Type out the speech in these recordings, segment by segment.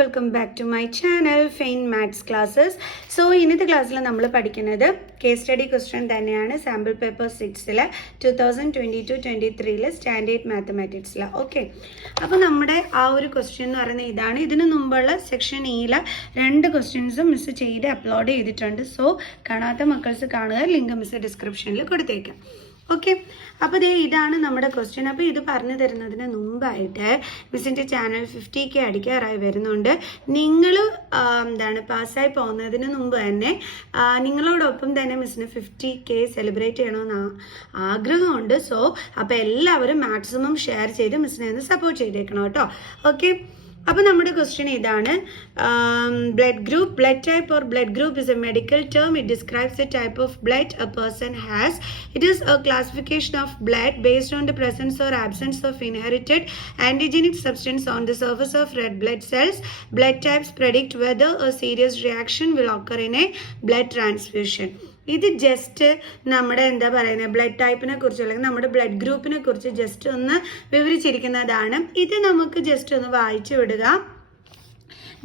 Welcome back to my channel fine maths classes. So ഇന്നത്തെ ക്ലാസ്സിൽ നമ്മൾ പഠിക്കുന്നത് കേസ് സ്റ്റഡി ക്വസ്റ്റ്യൻ തന്നെയാണ്. സാമ്പിൾ പേപ്പർ 6 2022-23 സ്റ്റാൻഡേർഡ് മാത്തമാറ്റിക്സിൽ. ഓക്കെ, അപ്പോൾ നമ്മുടെ ആ ഒരു ക്വസ്റ്റ്യൻ എന്ന് പറയുന്നത് ഇതാണ്. ഇതിനു മുമ്പുള്ള സെക്ഷൻ ഇയിലെ 2 ക്വസ്റ്റ്യൻസും മിസ് ചെയ്ത് അപ്ലോഡ് ചെയ്തിട്ടുണ്ട്. സോ കാണാത്ത മക്കൾസ് കാണുക, ലിങ്ക് മിസ് ഡിസ്ക്രിപ്ഷനിൽ കൊടുത്തേക്കാം. ഓക്കെ, അപ്പോൾ ഇതാണ് നമ്മുടെ ക്വസ്റ്റ്യൻ. അപ്പോൾ ഇത് പറഞ്ഞു തരുന്നതിന് മുമ്പായിട്ട് മിസ്സിൻ്റെ ചാനൽ 50K അടിക്കാറായി വരുന്നുണ്ട്. നിങ്ങൾ പാസ്സായി പോകുന്നതിന് മുമ്പ് തന്നെ നിങ്ങളോടൊപ്പം തന്നെ മിസ്സിന് 50K സെലിബ്രേറ്റ് ചെയ്യണമെന്ന് ആഗ്രഹമുണ്ട്. സോ അപ്പോൾ എല്ലാവരും മാക്സിമം ഷെയർ ചെയ്ത് മിസ്സിനെ ഒന്ന് സപ്പോർട്ട് ചെയ്തേക്കണം കേട്ടോ. ഓക്കെ, അപ്പോൾ നമ്മുടെ ക്വസ്റ്റ്യൻ ഇതാണ്. Blood group, blood type or blood group is a medical term. It describes the type of blood a person has. It is a classification of blood based on the presence or absence of inherited antigenic substance on the surface of red blood cells. Blood types predict whether a serious reaction will occur in a blood transfusion. ഇത് just നമ്മുടെ blood ടൈപ്പിനെ കുറിച്ച് അല്ലെങ്കിൽ നമ്മുടെ blood ഗ്രൂപ്പിനെ കുറിച്ച് just ഒന്ന് വിവരിച്ചിരിക്കുന്നതാണ്. ഇത് നമുക്ക് ജസ്റ്റ് ഒന്ന് വായിച്ചു വിടുക.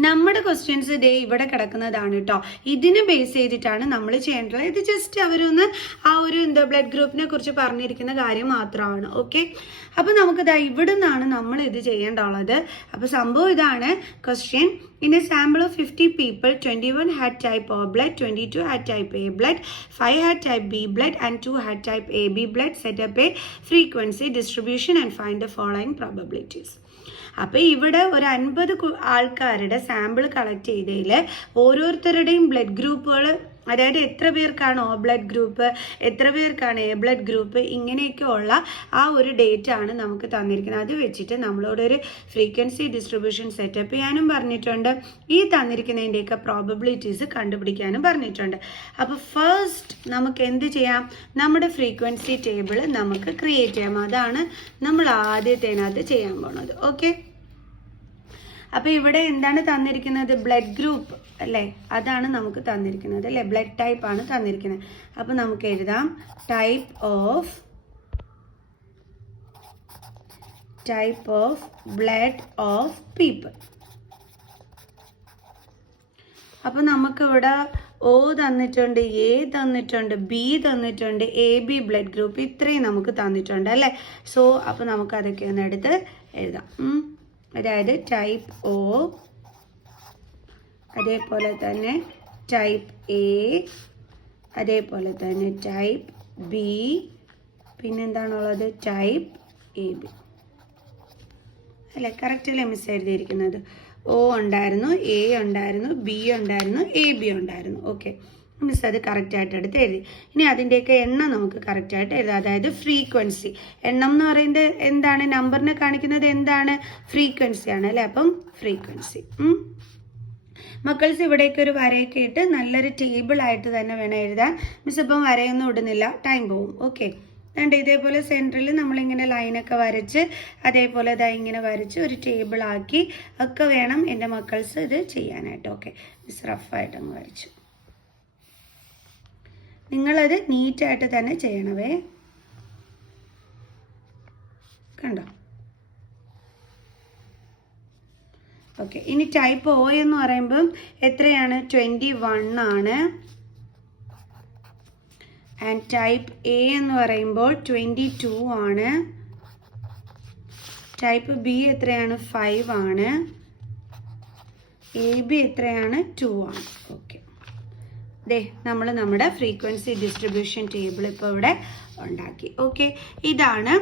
നമ്മുടെ ക്വസ്റ്റ്യൻസ് ഇവിടെ കിടക്കുന്നതാണ് കേട്ടോ. ഇതിനെ ബേസ് ചെയ്തിട്ടാണ് നമ്മൾ ചെയ്യേണ്ടത്. ഇത് ജസ്റ്റ് അവരൊന്ന് ആ ഒരു ബ്ലഡ് ഗ്രൂപ്പിനെ കുറിച്ച് പറഞ്ഞിരിക്കുന്ന കാര്യം മാത്രമാണ്. ഓക്കെ, അപ്പോൾ നമുക്കിതാ ഇവിടെ നിന്നാണ് നമ്മൾ ഇത് ചെയ്യേണ്ടുള്ളത്. അപ്പോൾ സംഭവം ഇതാണ് question. In a sample of 50 people, 21 had type O blood, 22 had type A blood, 5 had type B blood and 2 had type AB blood. Set up a frequency distribution and find the following probabilities. അപ്പോൾ ഇവിടെ ഒരു 50 ആൾക്കാരുടെ sample collect ചെയ്തതിൽ ഓരോരുത്തരുടെയും blood ഗ്രൂപ്പുകൾ, അതായത് എത്ര പേർക്കാണ് O ബ്ലഡ് ഗ്രൂപ്പ്, എത്ര പേർക്കാണ് A ബ്ലഡ് ഗ്രൂപ്പ്, ഇങ്ങനെയൊക്കെ ഉള്ള ആ ഒരു ഡേറ്റ ആണ് നമുക്ക് തന്നിരിക്കുന്നത്. അത് വെച്ചിട്ട് നമ്മളോടൊരു ഫ്രീക്വൻസി ഡിസ്ട്രിബ്യൂഷൻ സെറ്റപ്പ് ചെയ്യാനും പറഞ്ഞിട്ടുണ്ട്. ഈ തന്നിരിക്കുന്നതിൻ്റെയൊക്കെ പ്രോബബിലിറ്റീസ് കണ്ടുപിടിക്കാനും പറഞ്ഞിട്ടുണ്ട്. അപ്പോൾ ഫസ്റ്റ് നമുക്ക് എന്ത് ചെയ്യാം, നമ്മുടെ ഫ്രീക്വൻസി ടേബിൾ നമുക്ക് ക്രിയേറ്റ് ചെയ്യാം. അതാണ് നമ്മൾ ആദ്യത്തേനകത്ത് ചെയ്യാൻ പോണത്. ഓക്കെ, അപ്പോൾ ഇവിടെ എന്താണ് തന്നിരിക്കുന്നത്, ബ്ലഡ് ഗ്രൂപ്പ് അല്ലേ, അതാണ് നമുക്ക് തന്നിരിക്കുന്നത് അല്ലേ, ബ്ലഡ് ടൈപ്പ് ആണ് തന്നിരിക്കുന്നത്. അപ്പോൾ നമുക്ക് എഴുതാം type of blood of people. അപ്പോൾ നമുക്കിവിടെ O തന്നിട്ടുണ്ട്, A തന്നിട്ടുണ്ട്, B തന്നിട്ടുണ്ട്, AB ബ്ലഡ് ഗ്രൂപ്പ്, ഇത്രയും നമുക്ക് തന്നിട്ടുണ്ട് അല്ലേ. സോ അപ്പോൾ നമുക്ക് അതൊക്കെ ഒന്ന് എടുത്ത് എഴുതാം. അതായത് ടൈപ്പ് O, അതേപോലെ തന്നെ ടൈപ്പ് A, അതേപോലെ തന്നെ ടൈപ്പ് B, പിന്നെന്താണുള്ളത് ടൈപ്പ് AB അല്ലേ. കറക്റ്റ് അല്ലേ മിസ് എഴുതിയിരിക്കുന്നത്? O ഉണ്ടായിരുന്നു, A ഉണ്ടായിരുന്നു, B ഉണ്ടായിരുന്നു, AB ഉണ്ടായിരുന്നു. ഓക്കെ, മിസ് അത് കറക്റ്റായിട്ട് എടുത്ത് എഴുതി. ഇനി അതിൻ്റെയൊക്കെ എണ്ണം നമുക്ക് കറക്റ്റായിട്ട് എഴുതാം. അതായത് ഫ്രീക്വൻസി, എണ്ണം എന്ന് പറയുന്നത് എന്താണ്, നമ്പറിനെ കാണിക്കുന്നത് എന്താണ്, ഫ്രീക്വൻസി ആണ് അല്ലേ. അപ്പം ഫ്രീക്വൻസി മക്കൾസ് ഇവിടേക്ക് ഒരു വരയൊക്കെ ഇട്ട് നല്ലൊരു ടേബിളായിട്ട് തന്നെ വേണം എഴുതാൻ. മിസ് ഇപ്പം വരയൊന്നും ഇടുന്നില്ല, ടൈം പോവും. ഓക്കെ, അതുകൊണ്ട് ഇതേപോലെ സെൻറ്ററിൽ നമ്മളിങ്ങനെ ലൈനൊക്കെ വരച്ച് അതേപോലെ ഇങ്ങനെ വരച്ച് ഒരു ടേബിളാക്കി ഒക്കെ വേണം എൻ്റെ മക്കൾസ് ഇത് ചെയ്യാനായിട്ട്. ഓക്കെ, മിസ് റഫായിട്ടങ്ങ് വരച്ചു. നിങ്ങളത് നീറ്റായിട്ട് തന്നെ ചെയ്യണവേ, കണ്ടോ. ഓക്കെ, ഇനി ടൈപ്പ് O എന്ന് പറയുമ്പം എത്രയാണ്, 21 ആണ്. ആൻഡ് ടൈപ്പ് A എന്ന് പറയുമ്പോൾ 22 ആണ്. ടൈപ്പ് B എത്രയാണ്, 5 ആണ്. AB എത്രയാണ്, 2 ആണ്. ഓക്കെ, നമ്മൾ നമ്മുടെ ഫ്രീക്വൻസി ഡിസ്ട്രിബ്യൂഷൻ ടേബിൾ ഇപ്പോൾ ഇവിടെ ഉണ്ടാക്കി. ഓക്കെ, ഇതാണ്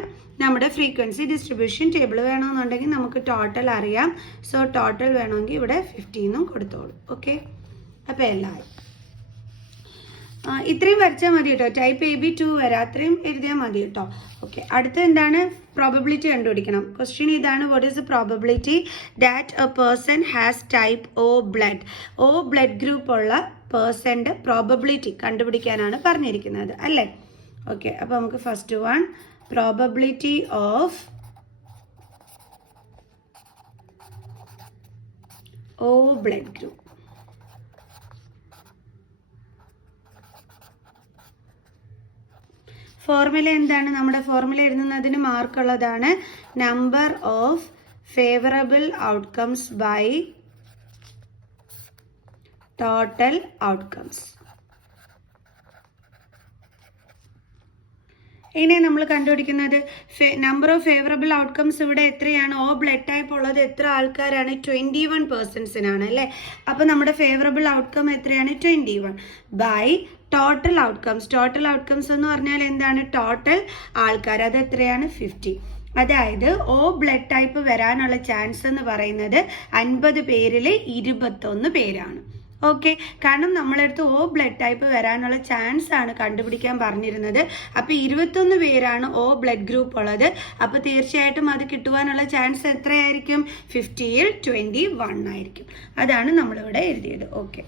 നമ്മുടെ ഫ്രീക്വൻസി ഡിസ്ട്രിബ്യൂഷൻ ടേബിൾ. വേണമെന്നുണ്ടെങ്കിൽ നമുക്ക് ടോട്ടൽ അറിയാം. സോ ടോട്ടൽ വേണമെങ്കിൽ ഇവിടെ 15 കൊടുത്തോളൂ. ഓക്കെ, അപ്പോൾ എല്ലാവരും ഇത്രയും വരച്ചാൽ മതി കേട്ടോ. ടൈപ്പ് AB 2 വരെ അത്രയും എഴുതിയാൽ മതി കേട്ടോ. ഓക്കെ, അടുത്ത എന്താണ്, പ്രോബബിലിറ്റി കണ്ടുപിടിക്കണം. ക്വസ്റ്റ്യൻ ഇതാണ്, what is the probability that a person has type O blood. O blood group ഉള്ള പേഴ്സൻ്റെ പ്രോബബിലിറ്റി കണ്ടുപിടിക്കാനാണ് പറഞ്ഞിരിക്കുന്നത് അല്ലേ. ഓക്കെ, അപ്പോൾ നമുക്ക് first one, probability of O blood group. Formula എന്താണ്, നമ്മുടെ ഫോർമുല എഴുതുന്നതിന് മാർക്കുള്ളതാണ്. Number of favourable outcomes by total outcomes. ഇനി നമ്മൾ കണ്ടുപിടിക്കുന്നത് നമ്പർ ഓഫ് ഫേവറബിൾ ഔട്ട്കംസ് ഇവിടെ എത്രയാണ്? ഓ ബ്ലഡ് ടൈപ്പ് ഉള്ളത് എത്ര ആൾക്കാരാണ്? 21 പേഴ്സൺസിനാണ് അല്ലേ. അപ്പോൾ നമ്മുടെ ഫേവറബിൾ ഔട്ട്കം എത്രയാണ്? 21 by total outcomes. Total outcomes എന്ന് പറഞ്ഞാൽ എന്താണ്? ടോട്ടൽ ആൾക്കാർ, അത് എത്രയാണ്? 50. അതായത് ഓ ബ്ലഡ് ടൈപ്പ് വരാനുള്ള ചാൻസ് എന്ന് പറയുന്നത് 50 പേരിൽ 21 പേരാണ്. ഓക്കെ, കാരണം നമ്മളടുത്ത് ഓ ബ്ലഡ് ടൈപ്പ് വരാനുള്ള ചാൻസ് ആണ് കണ്ടുപിടിക്കാൻ പറഞ്ഞിരുന്നത്. അപ്പോൾ 21 പേരാണ് ഓ ബ്ലഡ് ഗ്രൂപ്പ് ഉള്ളത്. അപ്പോൾ തീർച്ചയായിട്ടും അത് കിട്ടുവാനുള്ള ചാൻസ് എത്രയായിരിക്കും? 50ൽ 21 ആയിരിക്കും. അതാണ് നമ്മളിവിടെ എഴുതിയത്. ഓക്കെ,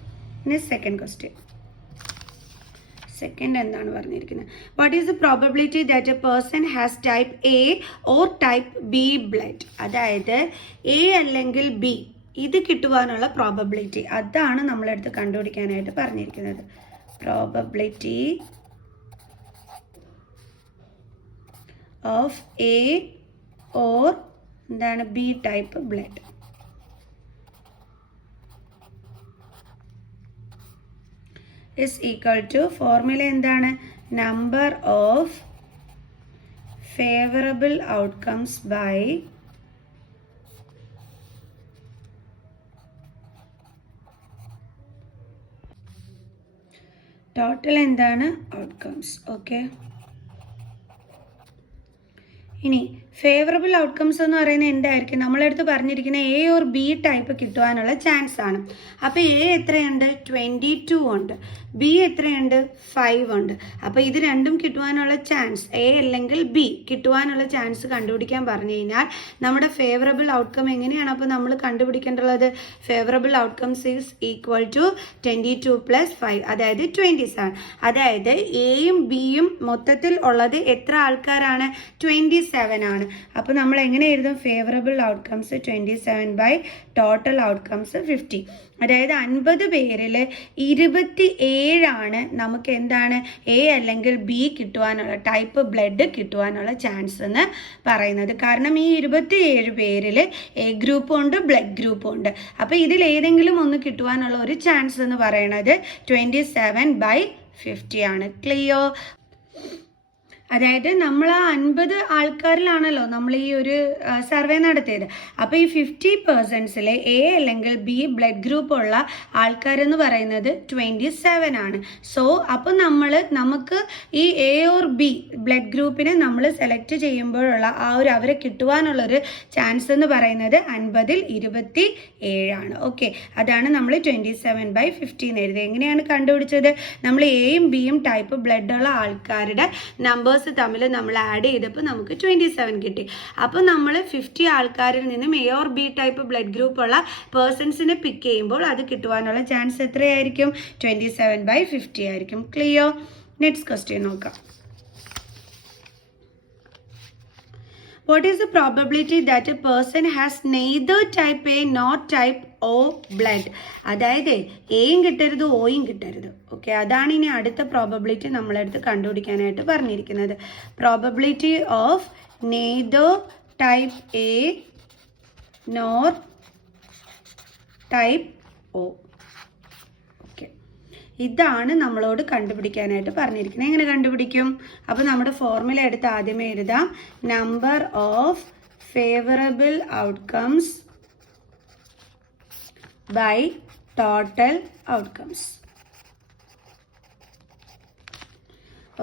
ഇനി സെക്കൻഡ് ക്വസ്റ്റ്യൻ. സെക്കൻഡ് എന്താണ് പറഞ്ഞിരിക്കുന്നത്? What is the probability that a person has type A or type B blood? അതായത് എ അല്ലെങ്കിൽ ബി ഇത് കിട്ടുവാനുള്ള പ്രോബബിലിറ്റി, അതാണ് നമ്മളെടുത്ത് കണ്ടുപിടിക്കാനായിട്ട് പറഞ്ഞിരിക്കുന്നത്. പ്രോബബിലിറ്റി ഓഫ് എ ഓർ എന്താണ് B type blood. Is equal to, formula എന്താണ്? Number of favourable outcomes by total എന്താണ്? ഔട്ട്കംസ്. ഓക്കെ, ഇനി ഫേവറബിൾ ഔട്ട്കംസ് എന്ന് പറയുന്നത് എന്തായിരിക്കും? നമ്മളെടുത്ത് പറഞ്ഞിരിക്കുന്ന എ ഓർ ബി ടൈപ്പ് കിട്ടുവാനുള്ള ചാൻസ് ആണ്. അപ്പോൾ എ എത്രയുണ്ട്? 22 ഉണ്ട്. ബി എത്രയുണ്ട്? 5 ഉണ്ട്. അപ്പോൾ ഇത് രണ്ടും കിട്ടുവാനുള്ള ചാൻസ്, എ അല്ലെങ്കിൽ ബി കിട്ടുവാനുള്ള ചാൻസ് കണ്ടുപിടിക്കാൻ പറഞ്ഞു കഴിഞ്ഞാൽ നമ്മുടെ ഫേവറബിൾ ഔട്ട്കം എങ്ങനെയാണ് അപ്പോൾ നമ്മൾ കണ്ടുപിടിക്കേണ്ടത്? Favourable outcomes is equal to 22 + 5, അതായത് 27. അതായത് എയും ബിയും മൊത്തത്തിൽ ഉള്ളത് എത്ര ആൾക്കാരാണ്? 27 ആണ്. അപ്പോൾ നമ്മൾ എങ്ങനെ എഴുതും? Favourable outcomes 27 by total outcomes 50. അതായത് 50 പേരിൽ 27 ആണ് നമുക്ക് എന്താണ് എ അല്ലെങ്കിൽ ബി കിട്ടുവാനുള്ള ടൈപ്പ് ബ്ലഡ് കിട്ടുവാനുള്ള ചാൻസ് എന്ന് പറയുന്നത്. കാരണം ഈ 27 പേരിൽ എ ഗ്രൂപ്പും ഉണ്ട് ബ്ലഡ് ഗ്രൂപ്പും ഉണ്ട്. അപ്പോൾ ഇതിൽ ഏതെങ്കിലും ഒന്ന് കിട്ടുവാനുള്ള ഒരു ചാൻസ് എന്ന് പറയുന്നത് 27 ബൈ 50 ആണ്. ക്ലിയർ? അതായത് നമ്മൾ ആ 50 ആൾക്കാരിലാണല്ലോ നമ്മൾ ഈ ഒരു സർവേ നടത്തിയത്. അപ്പോൾ ഈ 50% എ അല്ലെങ്കിൽ ബി ബ്ലഡ് ഗ്രൂപ്പ് ഉള്ള ആൾക്കാരെന്ന് പറയുന്നത് 27 ആണ്. സോ അപ്പോൾ നമുക്ക് ഈ എ ഓർ ബി ബ്ലഡ് ഗ്രൂപ്പിനെ നമ്മൾ സെലക്ട് ചെയ്യുമ്പോഴുള്ള ആ ഒരു അവരെ കിട്ടുവാനുള്ളൊരു ചാൻസ് എന്ന് പറയുന്നത് 50ൽ 27 ആണ്. ഓക്കെ, അതാണ് നമ്മൾ 27 ബൈ 50 എന്ന് എഴുതിയത്. എങ്ങനെയാണ് കണ്ടുപിടിച്ചത്? നമ്മൾ എയും ബിയും ടൈപ്പ് ബ്ലഡ് ഉള്ള ആൾക്കാരുടെ നമ്പർ തമ്മിൽ നമ്മൾ ആഡ് ചെയ്തപ്പോൾ നമുക്ക് 27 കിട്ടി. അപ്പോൾ നമ്മൾ 50 ആൾക്കാരിൽ നിന്നും A or B type blood group ഉള്ള പേഴ്സൺസിനെ പിക്ക് ചെയ്യുമ്പോൾ അത് കിട്ടുവാനുള്ള ചാൻസ് എത്രയായിരിക്കും? 27 ബൈ 50 ആയിരിക്കും. ക്ലിയർ? നെക്സ്റ്റ് ക്വസ്റ്റ്യൻ നോക്കാം. What is the probability that a person has neither type A nor type O blood? അതായത് എയും കിട്ടരുത് ഓയും കിട്ടരുത്. ഓക്കെ, അതാണ് ഇനി അടുത്ത പ്രോബബിലിറ്റി നമ്മളെടുത്ത് കണ്ടുപിടിക്കാനായിട്ട് പറഞ്ഞിരിക്കുന്നത്. Probability of neither type A nor type O. ഇതാണ് നമ്മളോട് കണ്ടുപിടിക്കാനായിട്ട് പറഞ്ഞിരിക്കുന്നത്. എങ്ങനെ കണ്ടുപിടിക്കും? അപ്പോൾ നമ്മുടെ ഫോർമുല എടുത്ത് ആദ്യമേ എഴുതാം. Number of favourable outcomes by total outcomes.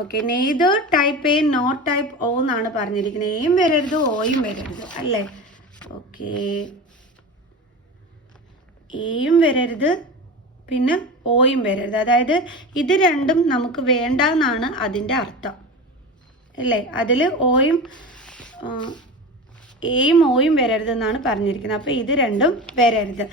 Okay, neither type A nor type O എന്നാണ് പറഞ്ഞിരിക്കുന്നത്. എയും വരരുത് ഓയും വരരുത് അല്ലേ. ഓക്കെ, എയും വരരുത് പിന്നെ ഓയും വരരുത്. അതായത് ഇത് രണ്ടും നമുക്ക് വേണ്ട എന്നാണ് അതിൻ്റെ അർത്ഥം അല്ലേ. അതിൽ എയും ഓയും വരരുതെന്നാണ് പറഞ്ഞിരിക്കുന്നത്. അപ്പോൾ ഇത് രണ്ടും വരരുത്.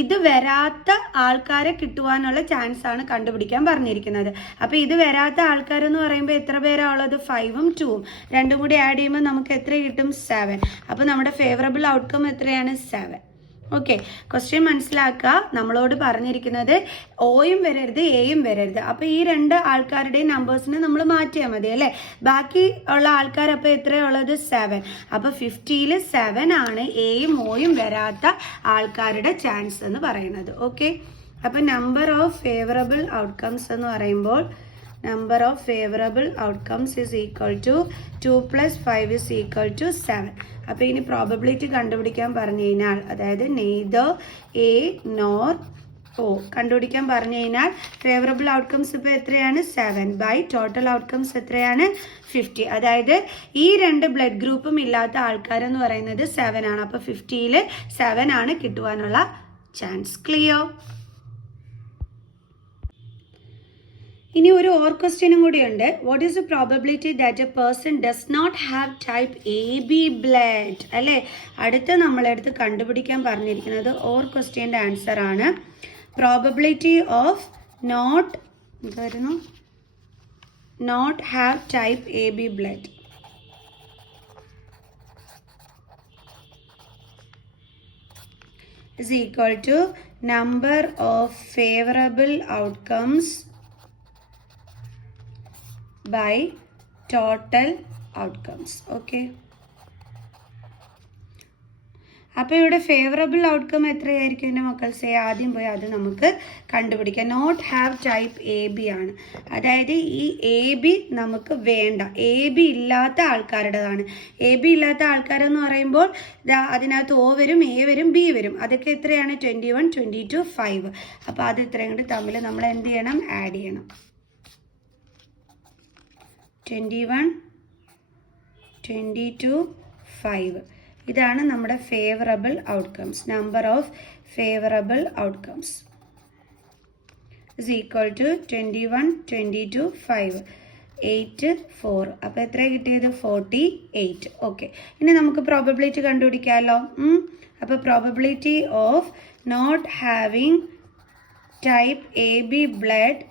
ഇത് വരാത്ത ആൾക്കാരെ കിട്ടുവാനുള്ള ചാൻസ് ആണ് കണ്ടുപിടിക്കാൻ പറഞ്ഞിരിക്കുന്നത്. അപ്പോൾ ഇത് വരാത്ത ആൾക്കാരെന്ന് പറയുമ്പോൾ എത്ര പേരാണ് ഉള്ളത്? 5ഉം 2ഉം രണ്ടും കൂടി ആഡ് ചെയ്യുമ്പോൾ നമുക്ക് എത്ര കിട്ടും? 7. അപ്പോൾ നമ്മുടെ ഫേവറബിൾ ഔട്ട്കം എത്രയാണ്? 7. ഓക്കെ, ക്വസ്റ്റ്യൻ മനസ്സിലാക്കുക. നമ്മളോട് പറഞ്ഞിരിക്കുന്നത് ഓയും വരരുത് എയും വരരുത്. അപ്പോൾ ഈ രണ്ട് ആൾക്കാരുടെയും നമ്പേഴ്സിനെ നമ്മൾ മാറ്റിയാൽ മതി അല്ലേ. ബാക്കി ഉള്ള ആൾക്കാർ അപ്പോൾ എത്രയുള്ളത്? 7. അപ്പോൾ 50ൽ 7 ആണ് എയും ഓയും വരാത്ത ആൾക്കാരുടെ ചാൻസ് എന്ന് പറയുന്നത്. ഓക്കെ, അപ്പോൾ നമ്പർ ഓഫ് ഫേവറബിൾ ഔട്ട്കംസ് എന്ന് പറയുമ്പോൾ number of favorable outcomes is equal to 2 plus 5 is equal to 7. അപ്പോൾ ഇനി പ്രോബബിലിറ്റി കണ്ടുപിടിക്കാൻ പറഞ്ഞു കഴിഞ്ഞാൽ, അതായത് neither A nor O കണ്ടുപിടിക്കാൻ പറഞ്ഞു കഴിഞ്ഞാൽ ഫേവറബിൾ ഔട്ട്കംസ് ഇപ്പോൾ എത്രയാണ് 7 ബൈ ടോട്ടൽ ഔട്ട്കംസ് എത്രയാണ് 50. അതായത് ഈ രണ്ട് ബ്ലഡ് ഗ്രൂപ്പും ഇല്ലാത്ത ആൾക്കാരെന്ന് പറയുന്നത് 7 ആണ്. അപ്പോൾ 50ൽ 7 ആണ് കിട്ടുവാനുള്ള ചാൻസ്. ക്ലിയർ? ഇനി ഒരു ഓർ ക്വസ്റ്റ്യനും കൂടിയുണ്ട്. What is the probability that a person does not have type AB blood? അല്ലേ, അടുത്ത നമ്മളെടുത്ത് കണ്ടുപിടിക്കാൻ പറഞ്ഞിരിക്കുന്നത് ഓർ ക്വസ്റ്റ്യൻ്റെ ആൻസർ ആണ്. Probability of not have type AB blood is equal to number of favorable outcomes by total outcomes. Okay. അപ്പോൾ ഇവിടെ favourable outcome എത്രയായിരിക്കും എൻ്റെ മക്കൾസേ? ആദ്യം പോയി അത് നമുക്ക് കണ്ടുപിടിക്കാം. നോട്ട് ഹാവ് ടൈപ്പ് AB ആണ്. അതായത് ഈ AB നമുക്ക് വേണ്ട, AB ഇല്ലാത്ത ആൾക്കാരുടേതാണ്. AB ഇല്ലാത്ത ആൾക്കാരെന്ന് പറയുമ്പോൾ അതിനകത്ത് O വരും, A വരും, B വരും. അതൊക്കെ എത്രയാണ്? 21, 22, 5. അപ്പോൾ അത് ഇത്രയും കൂടി തമ്മിൽ നമ്മൾ എന്ത് ചെയ്യണം? ആഡ് ചെയ്യണം. 21, 22, 5. ഇതാണ് നമ്മുടെ favourable outcomes. Number of favourable outcomes is equal to 21, 22, 5, 8, 4. അപ്പോൾ എത്ര കിട്ടിയത്? 48. ഓക്കെ, ഇനി നമുക്ക് പ്രോബബിലിറ്റി കണ്ടുപിടിക്കാമല്ലോ. അപ്പോൾ probability of not having type AB blood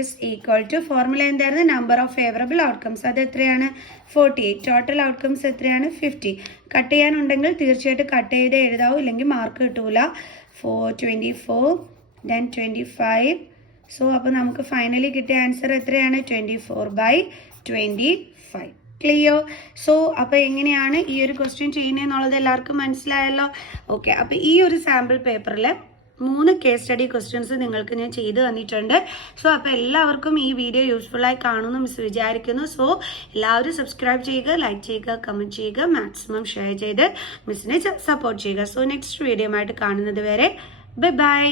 is equal to, formula എന്തായിരുന്നു? Number of favourable outcomes. അത് എത്രയാണ്? 48. ടോട്ടൽ ഔട്ട്കംസ് എത്രയാണ്? 50. കട്ട് ചെയ്യാനുണ്ടെങ്കിൽ തീർച്ചയായിട്ടും കട്ട് ചെയ്ത് എഴുതാവൂ, ഇല്ലെങ്കിൽ മാർക്ക് കിട്ടൂല. 24 then 25. സോ അപ്പോൾ നമുക്ക് ഫൈനലി കിട്ടിയ ആൻസർ എത്രയാണ്? 24/25. ക്ലിയർ? സോ അപ്പോൾ എങ്ങനെയാണ് ഈ ഒരു ക്വസ്റ്റ്യൻ ചെയ്യുന്നതെന്നുള്ളത് എല്ലാവർക്കും മനസ്സിലായല്ലോ. ഓക്കെ, അപ്പോൾ ഈ ഒരു സാമ്പിൾ പേപ്പറിൽ 3 കേസ് സ്റ്റഡി ക്വസ്റ്റ്യൻസ് നിങ്ങൾക്ക് ഞാൻ ചെയ്ത് തന്നിട്ടുണ്ട്. സോ അപ്പോൾ എല്ലാവർക്കും ഈ വീഡിയോ യൂസ്ഫുള്ളായി കാണുമെന്ന് മിസ് വിചാരിക്കുന്നു. സോ എല്ലാവരും സബ്സ്ക്രൈബ് ചെയ്യുക, ലൈക്ക് ചെയ്യുക, കമൻറ്റ് ചെയ്യുക, മാക്സിമം ഷെയർ ചെയ്ത് മിസ്സിനെ സപ്പോർട്ട് ചെയ്യുക. സോ നെക്സ്റ്റ് വീഡിയോ ആയിട്ട് കാണുന്നത് വരെ ബൈ ബൈ.